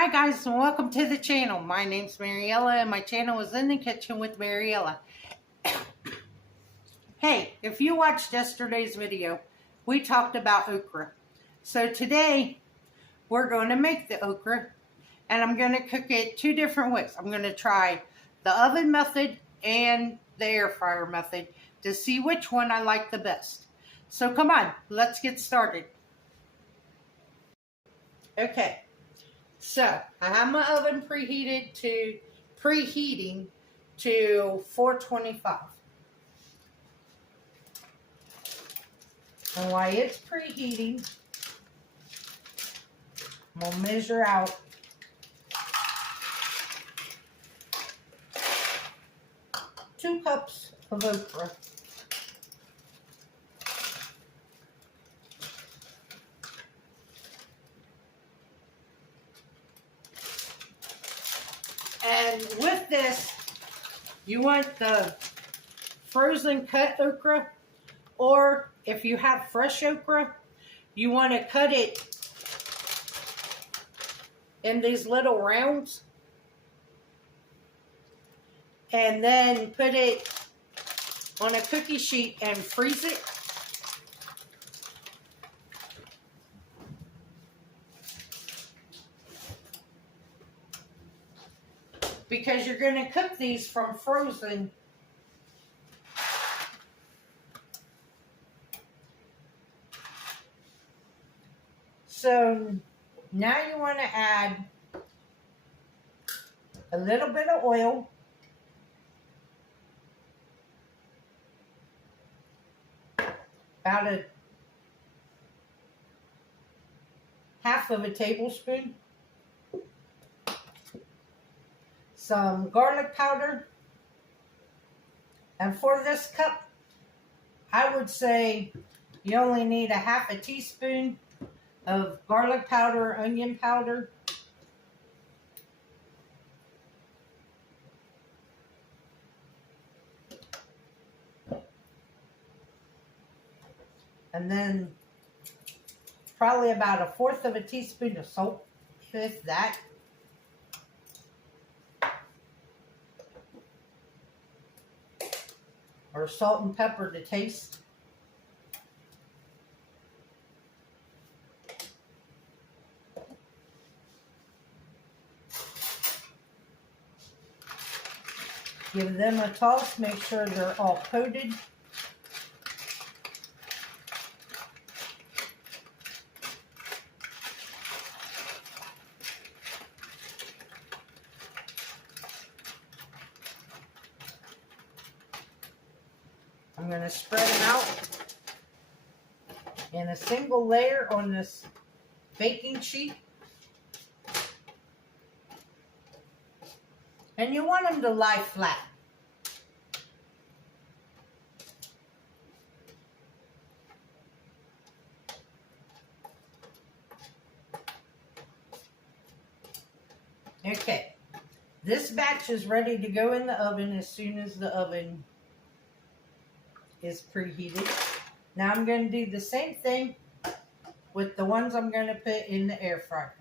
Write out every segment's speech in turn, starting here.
Hi guys, and welcome to the channel. My name's Mariella and my channel is In the Kitchen with Mariella. Hey, if you watched yesterday's video, we talked about okra. So today, we're going to make the okra and I'm going to cook it two different ways. I'm going to try the oven method and the air fryer method to see which one I like the best. So come on, let's get started. Okay. So, I have my oven preheating to 425. And while it's preheating, I'm going to measure out 2 cups of okra. And with this, you want the frozen cut okra, or if you have fresh okra, you want to cut it in these little rounds and then put it on a cookie sheet and freeze it. Because you're going to cook these from frozen. So now you want to add a little bit of oil. About a half of a tablespoon. Some garlic powder, and for this cup, I would say you only need a half a teaspoon of garlic powder, onion powder, and then probably about a fourth of a teaspoon of salt, if that. Or salt and pepper to taste. Give them a toss, make sure they're all coated. I'm going to spread them out in a single layer on this baking sheet. And you want them to lie flat. Okay, this batch is ready to go in the oven as soon as the oven is preheated. Now I'm going to do the same thing with the ones I'm going to put in the air fryer.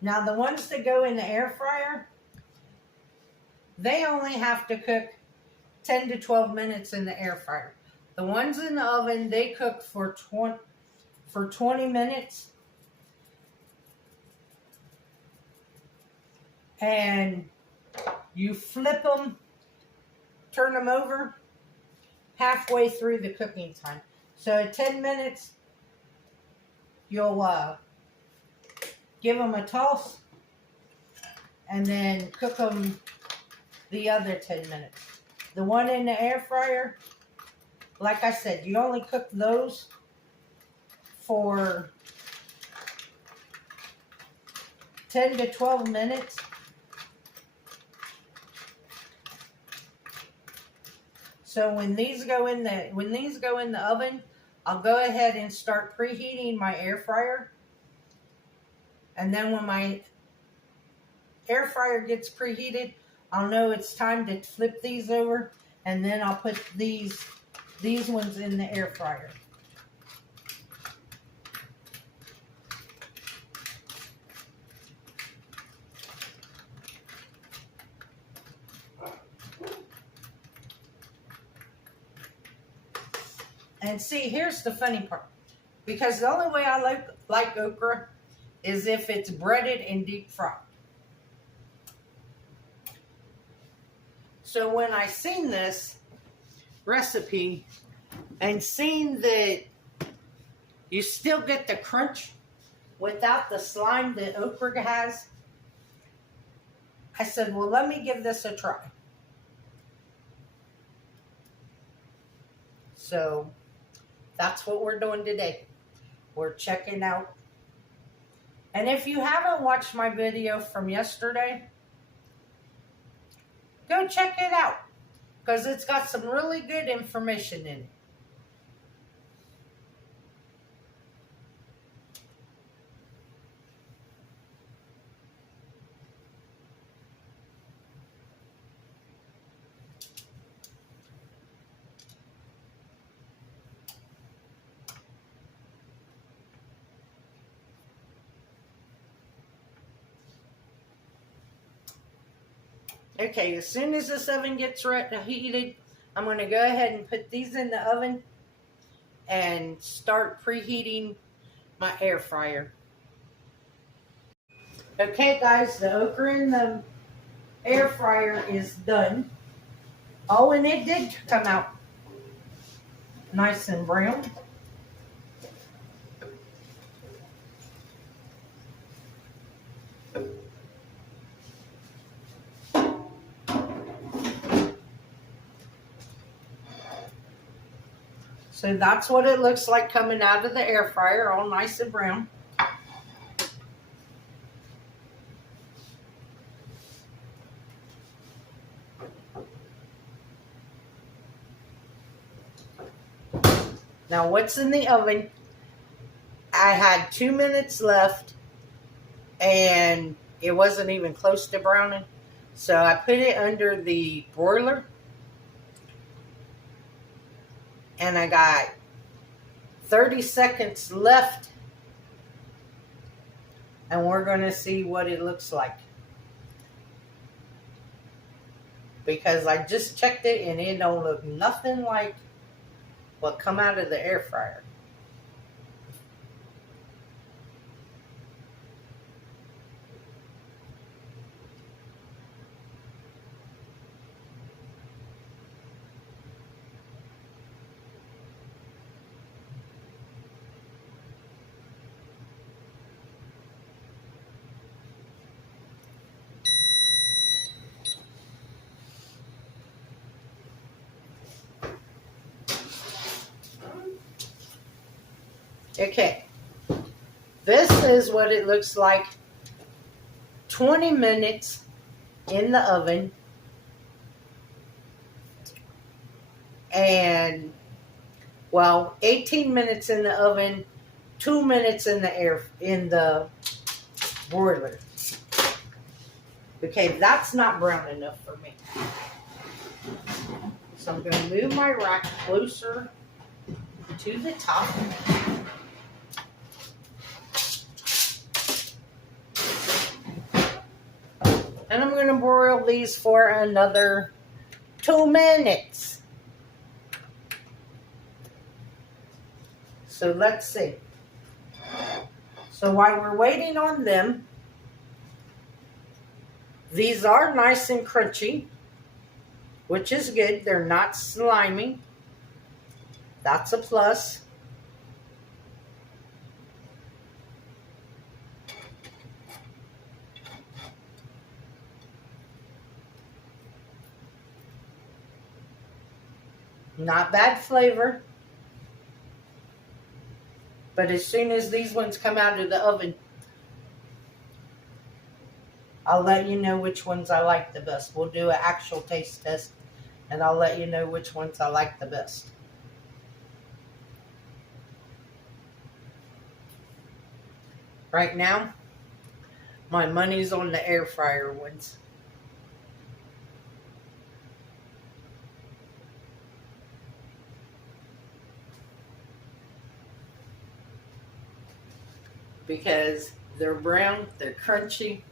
Now the ones that go in the air fryer, they only have to cook 10 to 12 minutes in the air fryer. The ones in the oven, they cook for 20 minutes. And you flip them, turn them over halfway through the cooking time. So at 10 minutes, you'll give them a toss and then cook them the other 10 minutes. The one in the air fryer, like I said, you only cook those for 10 to 12 minutes. So when these go in the oven, I'll go ahead and start preheating my air fryer. And then when my air fryer gets preheated, I'll know it's time to flip these over, and then I'll put these ones in the air fryer. And see, here's the funny part. Because the only way I like okra is if it's breaded and deep fried. So when I seen this recipe and seen that you still get the crunch without the slime that okra has, I said, well, let me give this a try. So that's what we're doing today. We're checking out. And if you haven't watched my video from yesterday, go check it out, because it's got some really good information in it. Okay, as soon as this oven gets heated, I'm going to go ahead and put these in the oven and start preheating my air fryer. Okay guys, the okra in the air fryer is done. Oh, and it did come out nice and brown. So that's what it looks like coming out of the air fryer, all nice and brown. Now what's in the oven? I had 2 minutes left and it wasn't even close to browning. So I put it under the broiler. And I got 30 seconds left. And we're going to see what it looks like. Because I just checked it and it don't look nothing like what come out of the air fryer. Okay, this is what it looks like 20 minutes in the oven, and well, 18 minutes in the oven, 2 minutes in the broiler. Okay, that's not brown enough for me. So I'm going to move my rack closer to the top. And I'm going to broil these for another 2 minutes. So let's see. So while we're waiting on them, these are nice and crunchy, which is good. They're not slimy. That's a plus. Not bad flavor. But as soon as these ones come out of the oven, I'll let you know which ones I like the best. We'll do an actual taste test and I'll let you know which ones I like the best. Right now, my money's on the air fryer ones. Because they're brown, they're crunchy.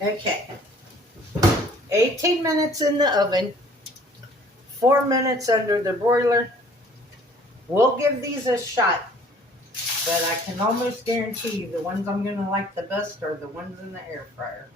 Okay. 18 minutes in the oven, 4 minutes under the broiler. We'll give these a shot, but I can almost guarantee you the ones I'm going to like the best are the ones in the air fryer.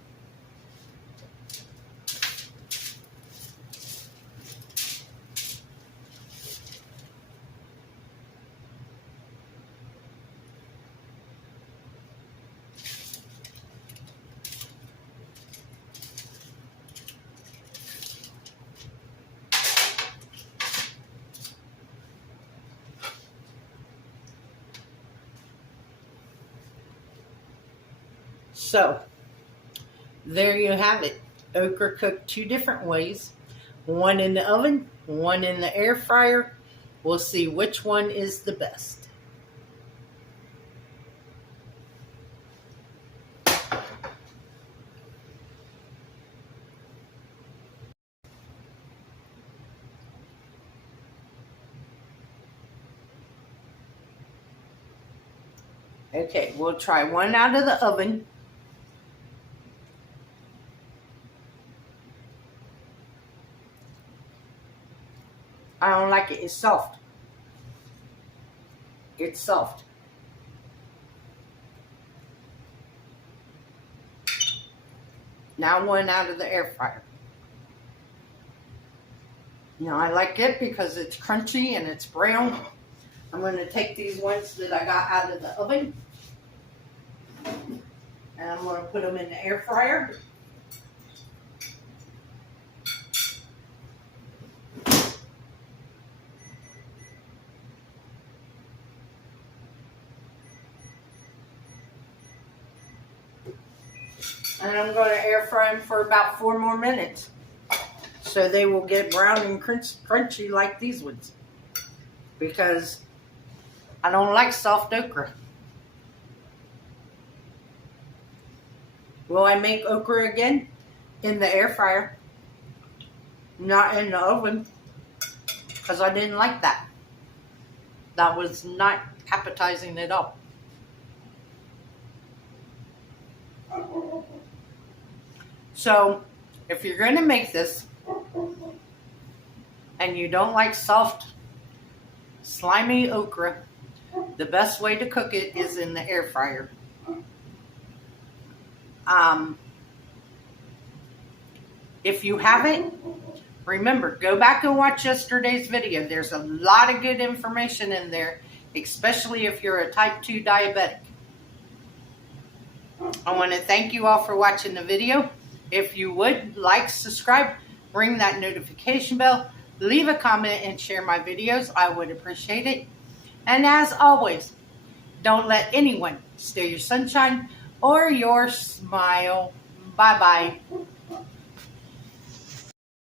So, there you have it. Okra cooked 2 different ways. One in the oven, one in the air fryer. We'll see which one is the best. Okay, we'll try one out of the oven. I don't like it. It's soft. It's soft. Now one out of the air fryer. Now I like it because it's crunchy and it's brown. I'm going to take these ones that I got out of the oven and I'm going to put them in the air fryer. And I'm going to air fry them for about 4 more minutes. So they will get brown and crunchy like these ones. Because I don't like soft okra. Will I make okra again? In the air fryer. Not in the oven. Because I didn't like that. That was not appetizing at all. So, if you're going to make this, and you don't like soft, slimy okra, the best way to cook it is in the air fryer. If you haven't, remember, go back and watch yesterday's video. There's a lot of good information in there, especially if you're a type 2 diabetic. I want to thank you all for watching the video. If you would, like, subscribe, ring that notification bell, leave a comment, and share my videos. I would appreciate it. And as always, don't let anyone steal your sunshine or your smile. Bye-bye.